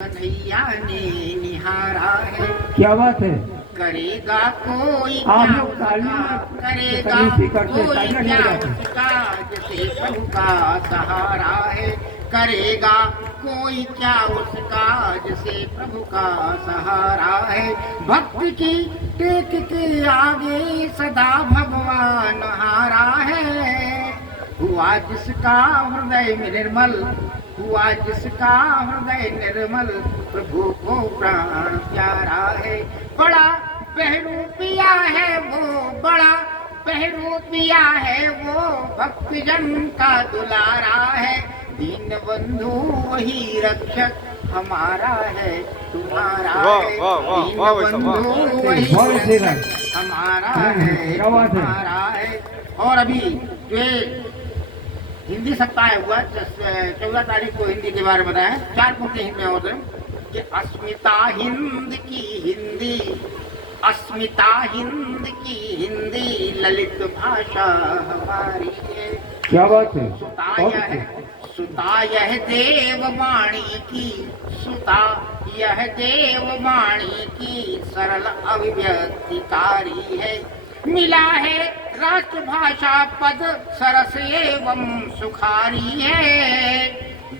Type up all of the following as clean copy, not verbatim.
कन्हैया ने निहारा है। क्या बात है। करेगा कोई आप क्या लोग तालियां उसका, करेगा कंजूसी करते, कोई तालियां क्या नहीं बजाते। उसका, जैसे प्रभु का सहारा है। करेगा कोई क्या उसका, जैसे प्रभु का सहारा है। भक्त की टेक के आगे सदा भगवान हारा है। हुआ जिसका हृदय निर्मल, हुआ जिसका हृदय निर्मल, प्रभु को प्राण प्यारा है। बड़ा बहरूपिया है वो, बड़ा बहरूपिया है वो, भक्तजन का दुलारा है। दीन बंधु वही रक्षक हमारा है, तुम्हारा है। दीन बंधु वही रक्षक हमारा है, तुम्हारा है। और अभी जो हिंदी सप्ताह हुआ 14 तारीख को हिंदी के बारे में बताया। 4 पंक्ति हिंदी में होते कि अस्मिता हिंद की हिंदी, अस्मिता हिंद की हिंदी, ललित भाषा हमारी है। क्या बात है। सुता यह देववाणी की, सुता यह देववाणी की, सरल अभिव्यक्तिकारी है। मिला है राष्ट्रभाषा पद, सरस एवं सुखारी है।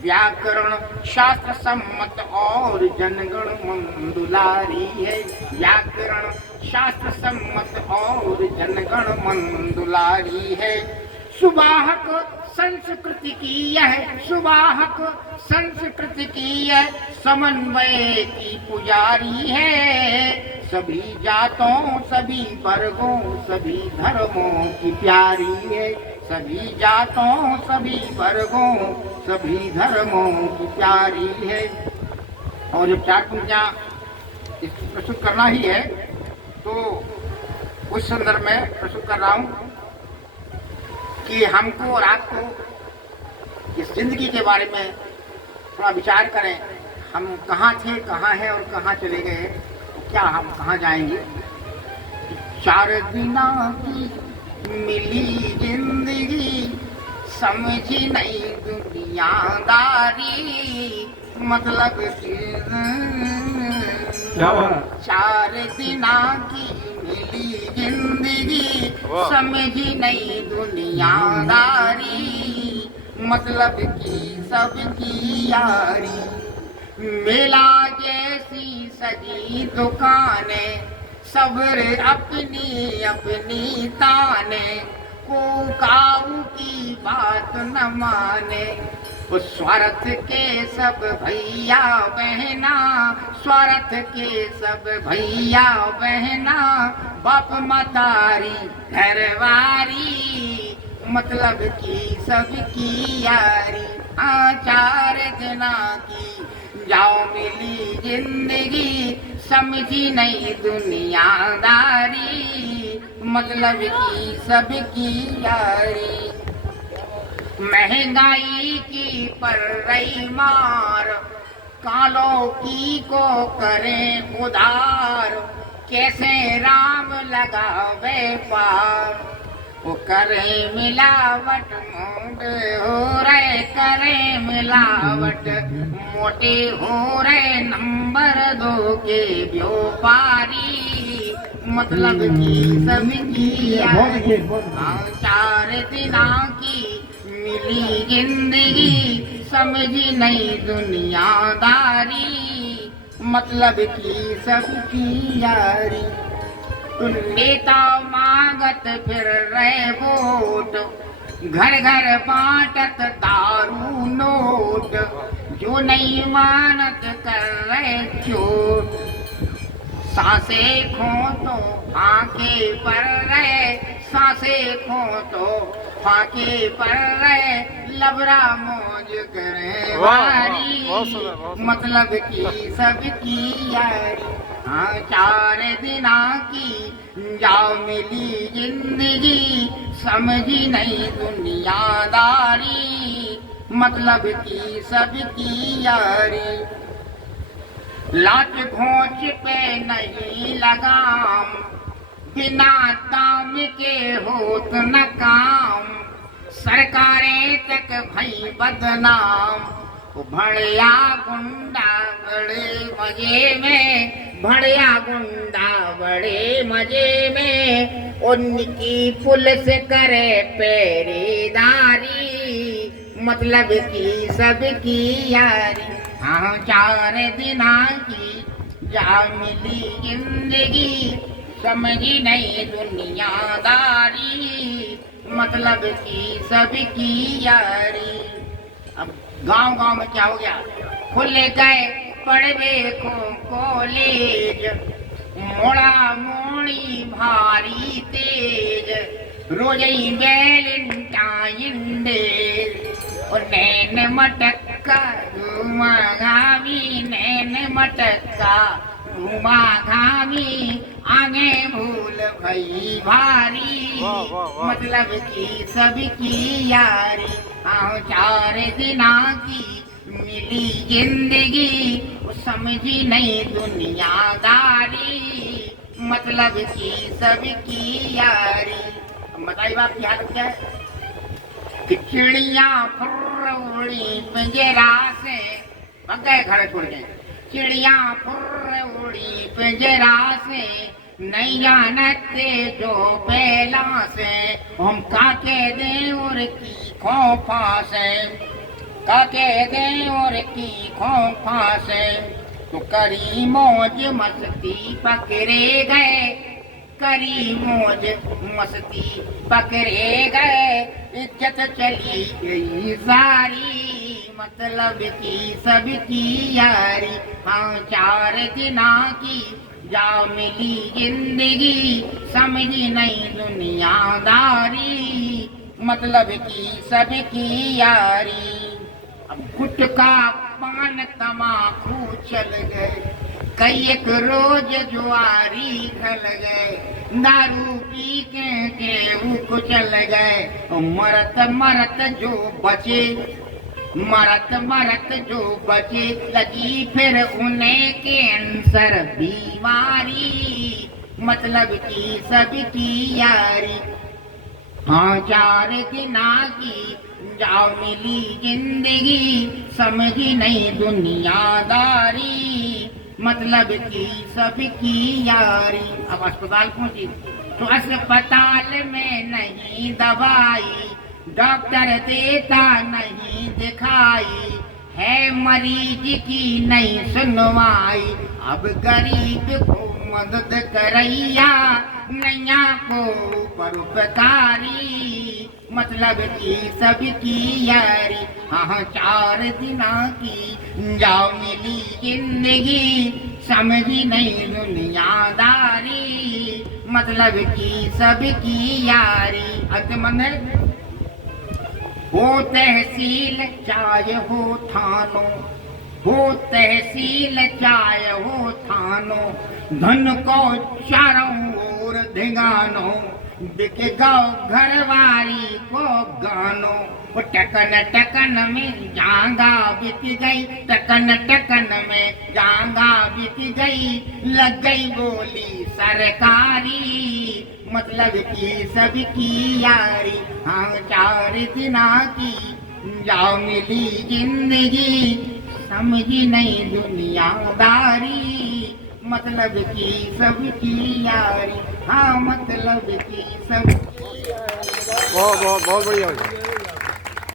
व्याकरण शास्त्र सम्मत और जनगण मंदुलारी है। व्याकरण शास्त्र सम्मत और जनगण मंदुलारी है। सुवाहक संस्कृति की यह, सुवाहक संस्कृति की यह, समन्वय की पुजारी है। सभी जातों सभी वर्गों सभी धर्मों की प्यारी है। सभी जातों सभी वर्गों सभी धर्मों की प्यारी है। और जब 4 पंक्तियां प्रस्तुत करना ही है तो उस संदर्भ में प्रस्तुत कर रहा हूँ कि हमको और आपको इस जिंदगी के बारे में थोड़ा विचार करें। हम कहाँ थे, कहाँ हैं और कहाँ चले गए, क्या हम कहाँ जाएंगे। 4 दिना की मिली जिंदगी, समझी नहीं दुनियादारी, मतलब 4 दिना की मिली जिंदगी, समझी नहीं दुनियादारी, मतलब की सबकी यारी। मेला जैसी सजी दुकानें, सब्र अपनी अपनी ताने, को काऊ की बात न माने। उस स्वार्थ के सब भैया बहना, स्वार्थ के सब भैया बहना, बाप मतारी घरवारी, मतलब की सबकी यारी। 4 दिना की जाओ मिली जिंदगी, समझी नहीं दुनियादारी, मतलब की सबकी यारी। महंगाई की पर रही मार, कालों की को करें उधार, कैसे राम लगावे पार। वो करे मिलावट मोटे हो रहे, करे मिलावट मोटे हो रहे, नंबर 2 के व्यापारी, मतलब की सबकी यारी। 4 दिना की मिली जिंदगी, समझी नहीं दुनियादारी, मतलब की सबकी यारी। नेता मांगत फिर रहे वोट, घर घर बांटत दारू नोट, जो नहीं मानत कर रहे चोट। सांसे खो तो फांके पर रहे, सांसे खो तो फांके पर रहे, लबरा मौज करे वारी, मतलब की सबकी यारी। 4 दिना की जाओ मिली जिंदगी, समझी नहीं दुनियादारी, मतलब की सबकी यारी। लाच घोंच पे नहीं लगाम, बिना ताम के होत न काम, सरकारें तक भई बदनाम, भड़िया गुंडा बड़े मजे में, भड़िया गुंडा बड़े मजे में, उनकी पुलिस करे पहरेदारी, मतलब की सबकी यारी। हाँ 4 दिना की जा मिली जिंदगी, समझी नहीं दुनियादारी, मतलब की सबकी यारी। अब गांव-गांव में क्या हो गया, खुल गए पढ़वे को कॉलेज, मोड़ा मोड़ी भारी तेज, रोज ही वैलेंटाइन डे, और नैन मटक्का घुमा घावी, नैन मटक्का घुमा घावी, आगे भूल भई भारी, मतलब की सबकी यारी। हाँ 4 दिना की मिली जिंदगी, समझी नहीं दुनियादारी, मतलब की सबकी यारी। बताइए बाप क्या लगता है कि चिड़िया फुर्र उड़ी पिंजरा से, भग गए घर छोड़ के, चिड़िया फुर्र उड़ी पिंजरा से, नहीं जानते जो पहला से, हम काके दे और की खौफा से, काके दे और की खौफा से, तो करी मौज मस्ती पकड़े गए, करी मौज मस्ती पकड़े गए, इज्जत चली गई सारी, मतलब की सबकी यारी। हाँ 4 दिना की जा मिली जिंदगी, समझी नहीं दुनियादारी, मतलब की सबकी यारी। अब गुटखा पान तमाकू चल गए, कई एक रोज जुआरी खल गए, दारू पी के वो चल गए, मरत मरत जो बचे, मरत मरत जो बचे, लगी फिर उन्हें कैंसर बीमारी, मतलब की सबकी यारी। हाँ 4 दिना की जाओ मिली जिंदगी, समझी नहीं दुनियादारी, मतलब की सबकी यारी। अब अस्पताल पहुंची तो अस्पताल में नहीं दवाई, डॉक्टर देता नहीं दिखाई, है मरीज की नहीं सुनवाई, अब गरीब को मदद करैया, नैया को परोपकारी, मतलब की सबकी यारी। हाँ 4 दिना की जाओ मिली जिंदगी, समझी नहीं दुनियादारी, मतलब की सबकी यारी। अंतमन है हो तहसील चाहे हो थानों, हो तहसील चाहे हो थानों, धन को चारों ओर धिंगानो, बिके गाँव घरवारी को गानो, टकन टकन में जांगा बीत गई, टकन टकन में जांगा बीत गई, लग गई बोली सरकारी, मतलब की सबकी यारी। हाँ 4 दिना की जाओ मिली जिंदगी, समझी नहीं दुनियादारी, मतलब की सबकी यारी। हाँ मतलब की सबकी यारी। बहुत बहुत बहुत बढ़िया।